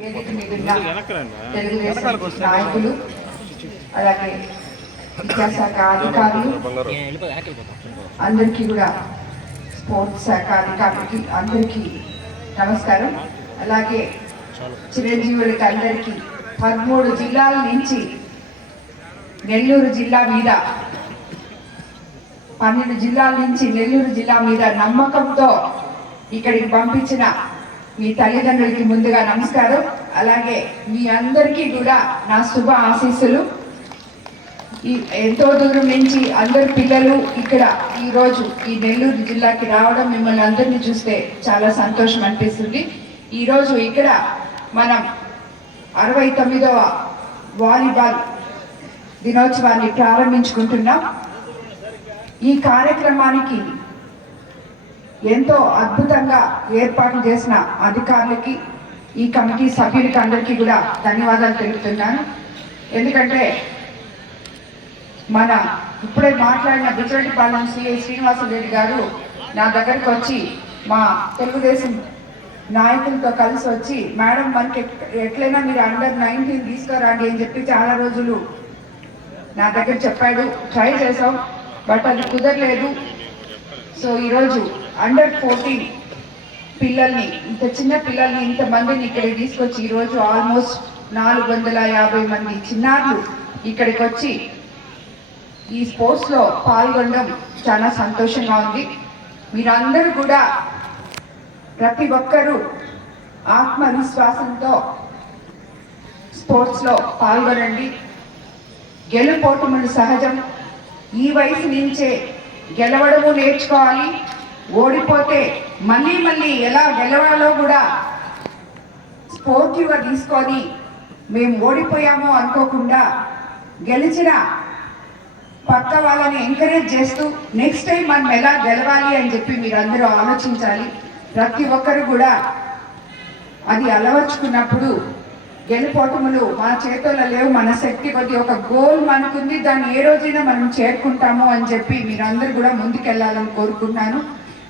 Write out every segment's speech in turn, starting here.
తెలుగుదేశం నాయకులు అలాగే విద్యాశాఖ అధికారులు అందరికీ కూడా స్పోర్ట్స్ శాఖ అధికారులకి అందరికీ నమస్కారం. అలాగే చిరంజీవులకి అందరికీ 13 జిల్లాల నుంచి నెల్లూరు జిల్లా మీద 12 జిల్లాల నుంచి నెల్లూరు జిల్లా మీద నమ్మకంతో ఇక్కడికి పంపించిన మీ తల్లిదండ్రులకి ముందుగా నమస్కారం. అలాగే మీ అందరికీ కూడా నా శుభ ఆశీస్సులు. ఎంతో దూరం నుంచి అందరు పిల్లలు ఇక్కడ ఈరోజు ఈ నెల్లూరు జిల్లాకి రావడం, మిమ్మల్ని అందరినీ చూస్తే చాలా సంతోషం అనిపిస్తుంది. ఈరోజు ఇక్కడ మనం 69వ వాలీబాల్ దినోత్సవాన్ని ప్రారంభించుకుంటున్నాం. ఈ కార్యక్రమానికి ఎంతో అద్భుతంగా ఏర్పాటు చేసిన అధికారులకి, ఈ కమిటీ సభ్యులకి అందరికీ కూడా ధన్యవాదాలు తెలుపుతున్నాను. ఎందుకంటే మన ఇప్పుడే మాట్లాడిన బిచ్చరెడ్డిపాలెం సిఐ శ్రీనివాసరెడ్డి గారు నా దగ్గరికి వచ్చి మా తెలుగుదేశం నాయకులతో కలిసి వచ్చి, మేడం మనకి ఎట్లయినా మీరు అండర్-19 తీసుకురండి అని చెప్పి చాలా రోజులు నా దగ్గర చెప్పాడు. ట్రై చేసాం, బట్ అది కుదరలేదు. సో ఈరోజు అండర్-14 పిల్లల్ని, ఇంత చిన్న పిల్లల్ని ఇంతమందిని ఇక్కడికి తీసుకొచ్చి ఈరోజు ఆల్మోస్ట్ 450 మంది చిన్నారులు ఇక్కడికి వచ్చి ఈ స్పోర్ట్స్లో పాల్గొనడం చాలా సంతోషంగా ఉంది. మీరందరూ కూడా ప్రతి ఒక్కరూ ఆత్మవిశ్వాసంతో స్పోర్ట్స్లో పాల్గొనండి. గెలుపోటములు సహజం. ఈ వయసు నుంచే గెలవడము నేర్చుకోవాలి. ఓడిపోతే మళ్ళీ మళ్ళీ ఎలా గెలవాలో కూడా స్పోర్టివ్గా తీసుకొని, మేము ఓడిపోయాము అనుకోకుండా గెలిచిన పక్క వాళ్ళని ఎంకరేజ్ చేస్తూ నెక్స్ట్ టైం మనం ఎలా గెలవాలి అని చెప్పి మీరు అందరూ ఆలోచించాలి. ప్రతి ఒక్కరు కూడా అది అలవర్చుకున్నప్పుడు గెలుపోటములు మన చేతుల్లో లేవు. మన శక్తి కొద్ది ఒక గోల్ మనకుంది, దాన్ని ఏ రోజైనా మనం చేరుకుంటాము అని చెప్పి మీరందరూ కూడా ముందుకెళ్ళాలని కోరుకుంటున్నాను.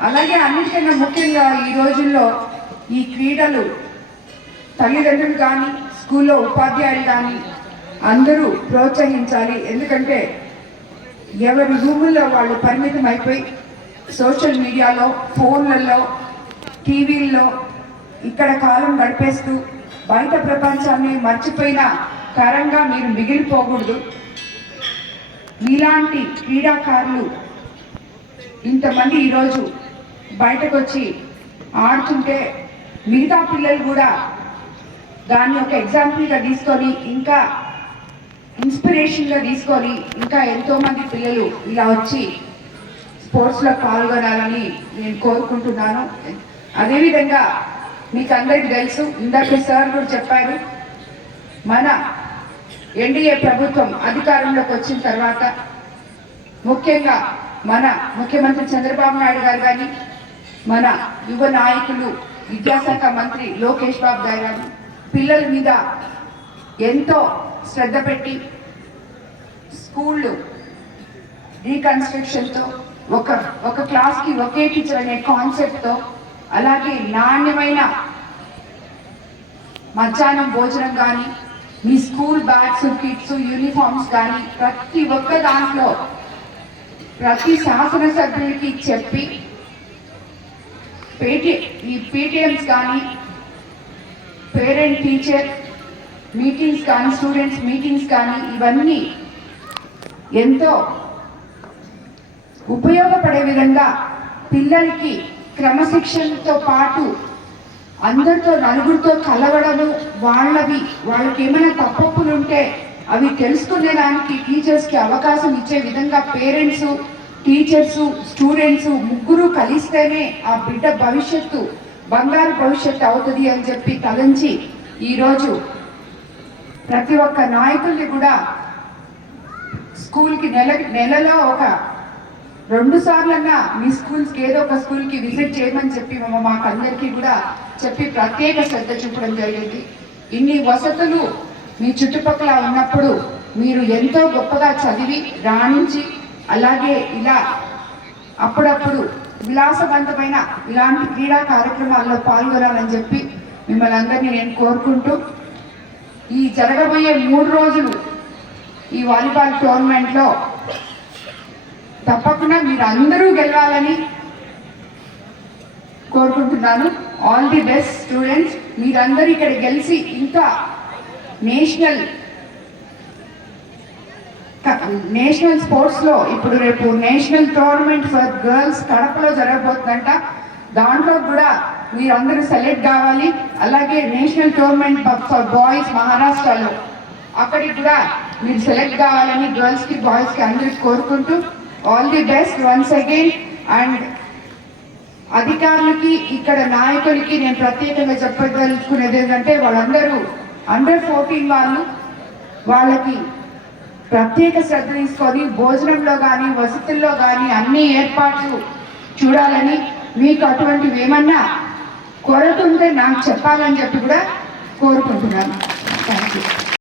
అలాగే అన్నిటికన్నా ముఖ్యంగా ఈ రోజుల్లో ఈ క్రీడలు తల్లిదండ్రులు కానీ స్కూల్లో ఉపాధ్యాయులు కానీ అందరూ ప్రోత్సహించాలి. ఎందుకంటే ఎవరి రూముల్లో వాళ్ళు పరిమితం అయిపోయి సోషల్ మీడియాలో, ఫోన్లలో, టీవీల్లో ఇక్కడ కాలం గడిపేస్తూ బయట ప్రపంచాన్ని మర్చిపోయిన తరంగా మీరు మిగిలిపోకూడదు. మీలాంటి క్రీడాకారులు ఇంతమంది ఈరోజు బయటకు వచ్చి ఆడుతుంటే మిగతా పిల్లలు కూడా దాన్ని ఒక ఎగ్జాంపుల్గా తీసుకొని, ఇంకా ఇన్స్పిరేషన్గా తీసుకొని, ఇంకా ఎంతోమంది పిల్లలు ఇలా వచ్చి స్పోర్ట్స్లో పాల్గొనాలని నేను కోరుకుంటున్నాను. అదేవిధంగా మీకు అందరికీ తెలుసు, ఇందాక సార్ కూడా చెప్పారు, మన ఎన్డీఏ ప్రభుత్వం అధికారంలోకి వచ్చిన తర్వాత ముఖ్యంగా మన ముఖ్యమంత్రి చంద్రబాబు నాయుడు గారు కానీ, మన యువ నాయకులు విద్యాశాఖ మంత్రి లోకేష్ బాబు గారు కానీ పిల్లల మీద ఎంతో శ్రద్ధ పెట్టి స్కూళ్ళు రీకన్స్ట్రక్షన్తో ఒక క్లాస్కి ఒకే టీచర్ అనే కాన్సెప్ట్తో, అలాగే నాణ్యమైన మధ్యాహ్నం భోజనం కానీ, మీ స్కూల్ బ్యాగ్స్, కిట్స్, యూనిఫామ్స్ కానీ ప్రతి ఒక్క దాంట్లో ప్రతి శాసనసభ్యుడికి చెప్పి ఈ పీటీఎంస్ కానీ, పేరెంట్ టీచర్ మీటింగ్స్ కానీ, స్టూడెంట్స్ మీటింగ్స్ కానీ ఇవన్నీ ఎంతో ఉపయోగపడే విధంగా పిల్లలకి క్రమశిక్షణతో పాటు అందరితో నలుగురితో కలవడము, వాళ్ళకి ఏమైనా తప్పులు ఉంటే అవి తెలుసుకునేదానికి టీచర్స్కి అవకాశం ఇచ్చే విధంగా పేరెంట్స్, టీచర్స్, స్టూడెంట్స్ ముగ్గురు కలిస్తేనే ఆ బిడ్డ భవిష్యత్తు బంగారు భవిష్యత్తు అవుతుంది అని చెప్పి తలంచి ఈరోజు ప్రతి ఒక్క నాయకుల్ని కూడా స్కూల్కి నెలలో ఒక 2 సార్లన్నా మీ స్కూల్స్కి ఏదో ఒక స్కూల్కి విజిట్ చేయమని చెప్పి మాకు అందరికీ కూడా చెప్పి ప్రత్యేక శ్రద్ధ చూపడం జరిగింది. ఇన్ని వసతులు మీ చుట్టుపక్కల ఉన్నప్పుడు మీరు ఎంతో గొప్పగా చదివి రాణించి, అలాగే ఇలా అప్పుడప్పుడు విలాసవంతమైన ఇలాంటి క్రీడా కార్యక్రమాల్లో పాల్గొనాలని చెప్పి మిమ్మల్ని అందరినీ నేను కోరుకుంటూ ఈ జరగబోయే 3 రోజులు ఈ వాలీబాల్ టోర్నమెంట్లో తప్పకుండా మీరు అందరూ గెలవాలని కోరుకుంటున్నాను. All the best students. మీరందరూ ఇక్కడ గెలిచి ఇంకా నేషనల్ స్పోర్ట్స్లో ఇప్పుడు రేపు నేషనల్ టోర్నమెంట్ ఫర్ గర్ల్స్ కడపలో జరగబోతుందంట. దాంట్లో కూడా మీరందరూ సెలెక్ట్ కావాలి. అలాగే నేషనల్ టోర్నమెంట్ ఫర్ బాయ్స్ మహారాష్ట్రలో అక్కడికి కూడా మీరు సెలెక్ట్ కావాలని గర్ల్స్కి బాయ్స్కి అందరికి కోరుకుంటూ all the best once again. And అధికారులకి ఇక్కడ నాయకులకి నేను ప్రత్యేకంగా చెప్పదలుచుకునేది ఏంటంటే వాళ్ళందరూ అండర్ 14 వాళ్ళకి ప్రత్యేక శ్రద్ధ తీసుకొని భోజనంలో కానీ వసతుల్లో కానీ అన్ని ఏర్పాట్లు చూడాలని, మీకు అటువంటివి ఏమన్నా కొరత ఉంటే నాకు చెప్పాలని చెప్పి కూడా కోరుకుంటున్నాను.